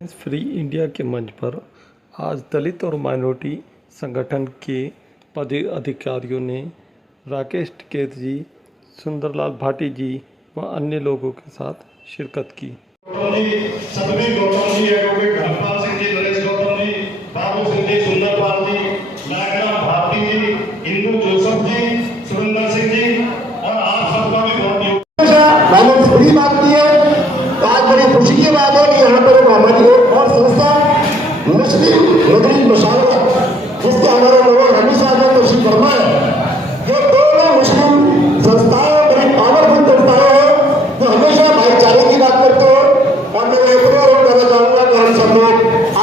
Free India के मंच पर आज दलित और माइनॉरिटी संगठन के पदाधिकारियों ने राकेश टिकैत जी, सुंदरलाल भाटी जी व अन्य लोगों के साथ शिरकत की। सतबीर गौतम जी, एडवोकेट धर्मपाल सिंह जी, नरेश गौतम जी, बाबू सिंह जी, सुंदरपाल जी, नागराम भारती जी, इंदु जोसफ जी, सुरेंद्र सिंह जी और आप सबका भी बहुत योगदान। मैंने बड़ी बात की है, तो आज बड़ी खुशी की बात है कि यहाँ पर हमारी एक और संस्था मुस्लिम नगरी मशावरत, जिसके हमारे लोग हमेशा कोशिश करना है, ये दोनों मुस्लिम संस्थाएं बड़ी पावरफुल संस्थाएं हैं जो हमेशा भाईचारे की बात करते हो। और मैं एक और कहना चाहूंगा कि हम सब लोग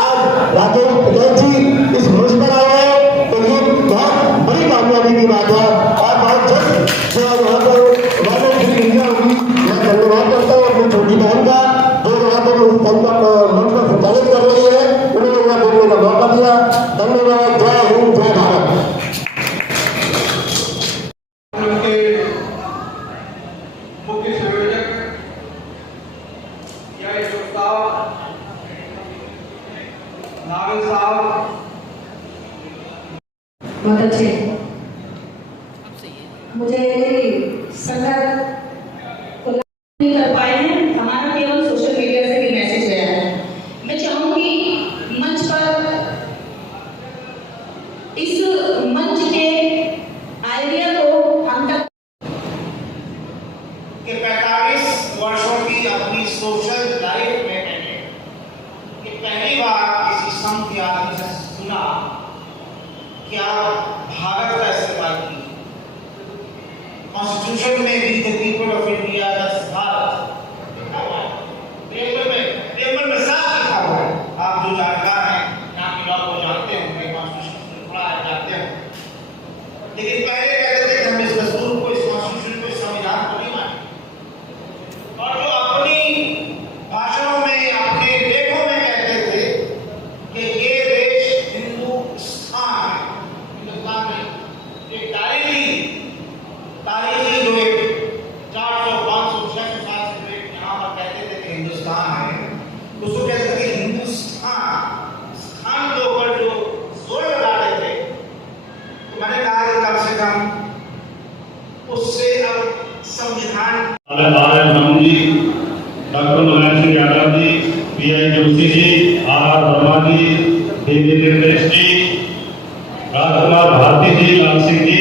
आज राकेश टिकैत जी इस मंच पर आए हैं, तो ये बहुत बड़ी कामयाबी की बात है और बहुत जल्द जो यहाँ पर इंडिया होगी। मैं धन्यवाद करता हूँ अपनी छोटी बहन का, जो यहाँ पर उस मंच का संचालित कर रही है, उन्होंने यहाँ बोलने का मौका दिया। धन्यवाद। जय हिंद, जय भारत। मुख्य संयोजक या नागल साहब बहुत अच्छे। मुझे संगत को नहीं कर पाए हैं, हमारा केवल सोशल मीडिया से भी मैसेज गया है। मैं चाहूंगी मंच पर इस मंच के आइडिया को हम तक कि 45 वर्षों की अपनी सोशल लाइफ में मैंने कि पहली बार किसी संत के आदमी से सुना क्या भारत का इस्तेमाल किया कॉन्स्टिट्यूशन में भी the people of India Bharat लिखा हुआ है, पेपर में साफ लिखा हुआ है। आप जो जानकार हैं यहाँ के लोग को जानते होंगे, कॉन्स्टिट्यूशन पढ़ा जानते हैं, लेकिन पहले कहते थे कि हम इस दस्तूर को, इस कॉन्स्टिट्यूशन को, इस संविधान को नहीं मानते। और जो अपनी भाषणों में, अपने लेखों में कहते थे कि ये देश हिंदुस्तान है, हिंदुस्तान में एक तारीखी जो एक 400, 500, 600 साल से यहाँ पर कहते थे कि हिंदुस्तान है, उसको कहते थे हिंदुस्तान। स्थान के ऊपर जो जोर लगा रहे थे, तो मैंने कहा कि कम से कम उससे अब संविधान जी, doctor Mulayam Singh Yadav ji, PI Joshi ji, R Verma ji, Devendra ji, Rajkumar Bharti ji, Lal Singh ji,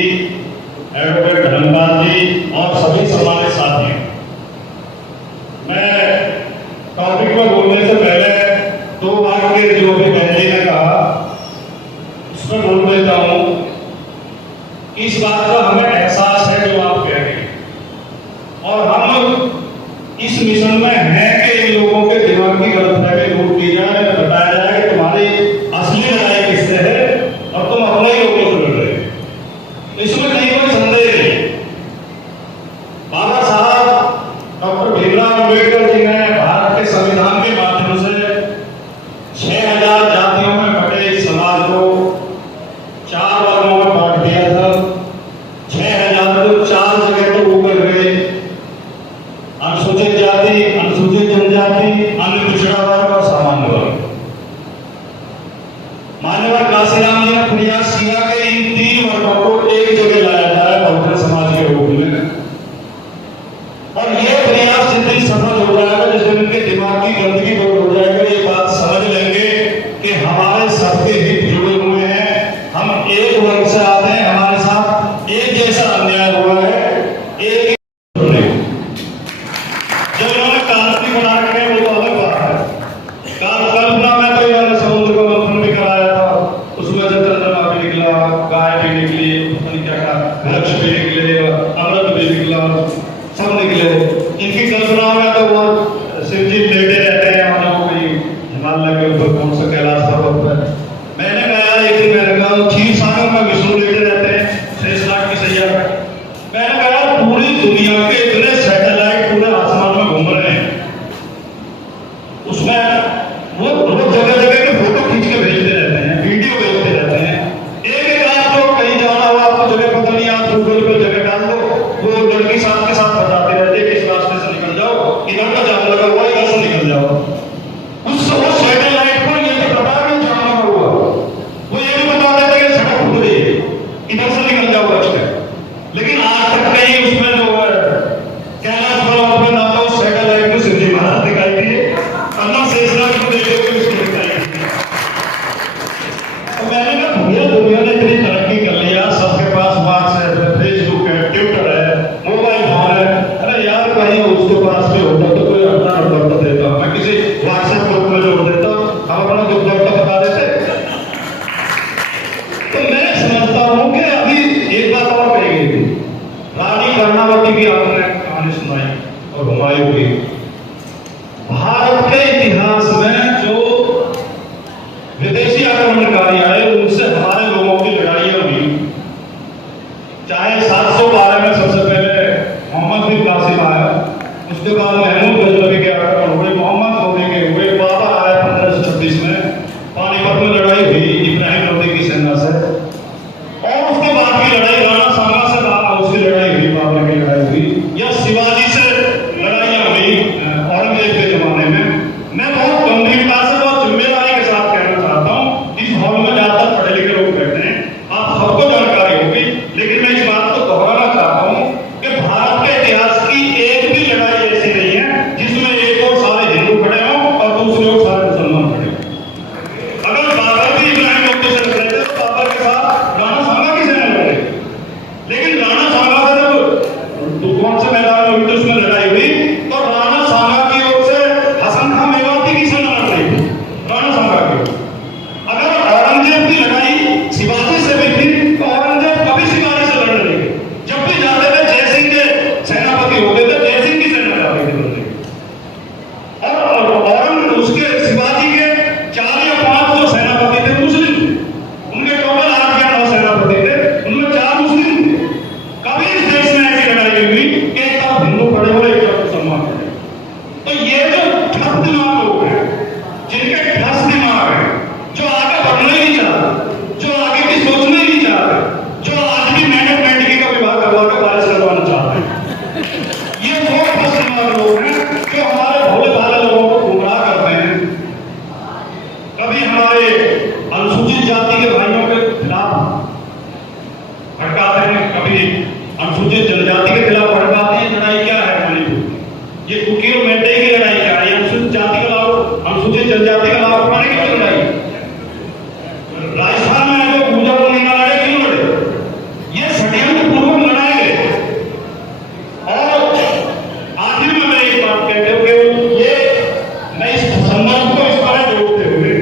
advocate Dharmpal ji और सभी सम्मानित साथी। मैं टॉपिक पर बोलने से पहले दो वाक्य जो अभी पहले ने कहा उसमें बोल देता हूँ। इस बात का हमें एहसास है जो आप कह रहे हैं, और हम इस मिशन में हैं कि इन लोगों के दिमाग की गलतफहमी दूर की जाए, बताया जाए कि तुम्हारी असली लड़ाई किससे है और तुम अपने ही लोगों से लड़ रहे हो। जनजाति का लाभ उठाने की क्यों लड़ाई? राजस्थान में जो पूजा को नहीं लड़े क्यों लड़े? ये षड्यंत्र पूर्वक लड़ाए गए। और आखिर में मैं एक बात कहते हुए ये मैं इस संदर्भ को इस तरह जोड़ते हुए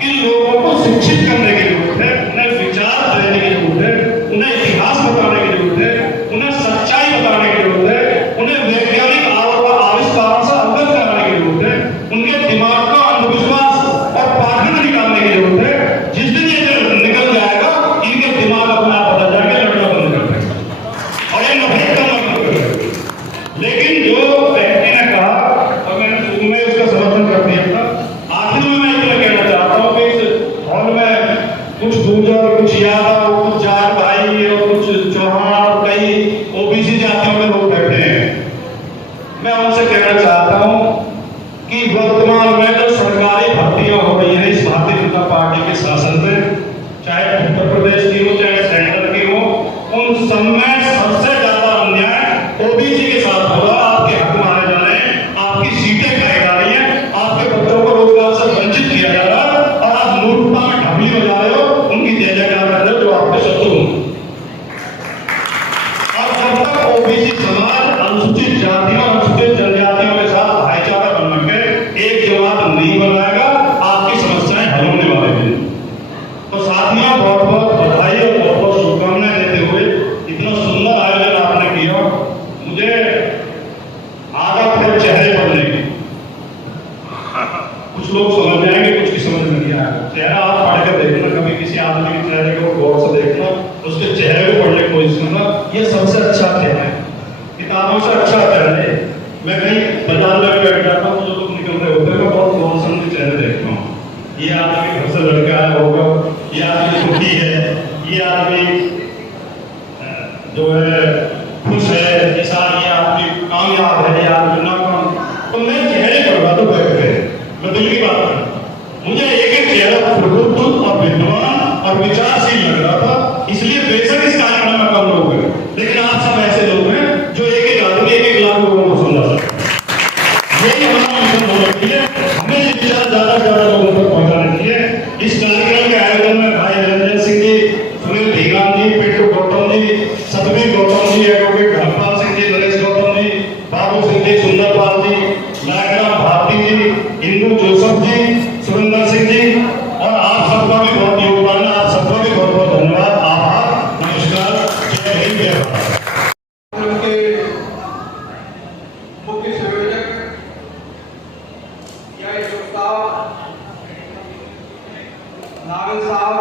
कि लोगों को शिक्षित करने की जरूरत है, उन्हें विचार देने की जरूरत है, उन्हें इतिहास बताने की जरूरत है, उन्हें सच्चाई बताने की जरूरत है, उन्हें वैज्ञानिक आविष्कारों से अवगत कराने की जरूरत है, उनके दिमाग का अंधविश्वास और पाखंड निकालने की जरूरत है। जिस दिन ये निकल जाएगा इनके दिमाग अपने आप बदल जाएंगे, लड़ना बंद कर देंगे और ये नफरत करना बंद कर देंगे। लेकिन जो व्यक्ति ने कहा और मैंने शुरू में उसका समर्थन कर दिया था, आखिर में मैं इतना कहना चाहता हूँ कि इस हॉल में कुछ गुर्जर, कुछ यादव, कुछ जाट भाई और कुछ चौहान और कई ओबीसी जातियों के लोग बैठे हैं। मैं उनसे कहना चाहता हूँ कि वर्तमान में जो सरकारी भर्तियां हो रही है इस भारतीय जनता पार्टी के शासन में, चाहे उत्तर प्रदेश की हो चाहे सेंट्रल की हो, उन सब में सबसे ज्यादा अन्याय ओबीसी के साथ हो रहा है। आपके हक मारे जा रहे हैं, आपकी सीटें खाई जा रही हैं, आपके बच्चों को रोजगार से वंचित किया जा रहा है और आप मूर्खता में ढबली बजा रहे हो, उनकी जय जयकार कर रहे हो जो आपके शत्रु हैं। और जब तक ओबीसी समाज अनुसूचित जातियों अनुसूचित जनजातियों के साथ भाईचारा बन के एक जमात नहीं बनाएगा, आपकी समस्याएं हल होने वाली हैं। तो साथियों, बहुत बहुत बधाई और बहुत बहुत शुभकामनाएं देते हुए इतना सुंदर आयोजन आपने किया, मुझे आदत है चेहरे पढ़ने की। कुछ लोग समझ जाएंगे, कुछ की समझ नहीं आएगा। चेहरा आप पढ़ के देखना, कभी किसी आदमी के चेहरे को गौर से देखना, उसके चेहरे को पढ़ने की कोशिश करना, ये सबसे अच्छा चेहरा है। किताबों से अच्छा चेहरा है। मैं कहीं बाजार में बैठ जाता हूँ, जो लोग निकल रहे होते हैं, मैं बहुत गौर से उनके चेहरे देखता हूँ। ये आदमी घर से लड़का आया होगा, ये आदमी दुखी है, ये आदमी जो है खुश है, ये आदमी कामयाब है, ये आदमी नाकाम। तो मैं चेहरे पढ़ रहा था बैठ के, मैं दिल की बात कर, मुझे एक एक चेहरा प्रबुद्ध और विद्वान और विचारशील लग रहा था। इसलिए बेशक इस कार्यक्रम में कम लोग हैं, लेकिन आप सब ऐसे लोग हैं जो एक एक आदमी एक एक लाख लोगों को समझा सकते हैं। यही हमारा मिशन होना चाहिए, हमें ये विचार ज्यादा से ज्यादा लोगों तक पहुंचाना चाहिए। इस कार्यक्रम के आयोजन में भाई रंजन सिंह जी, सुनील भीगान जी, पिंटू गौतम जी, सतबीर गौतम जी, एडवोकेट धर्मपाल सिंह जी, नरेश गौतम जी, बाबू सिंह जी, सुंदरपाल जी, नायकराम भारती जी, इंदू जोसफ जी, सुरेंद्र सिंह जी और आप सबका भी बहुत योगदान है। आप सबका भी बहुत बहुत धन्यवाद, आभार, नमस्कार, जय हिंद, जय भारत। मुख्य संयोजक या नागल साहब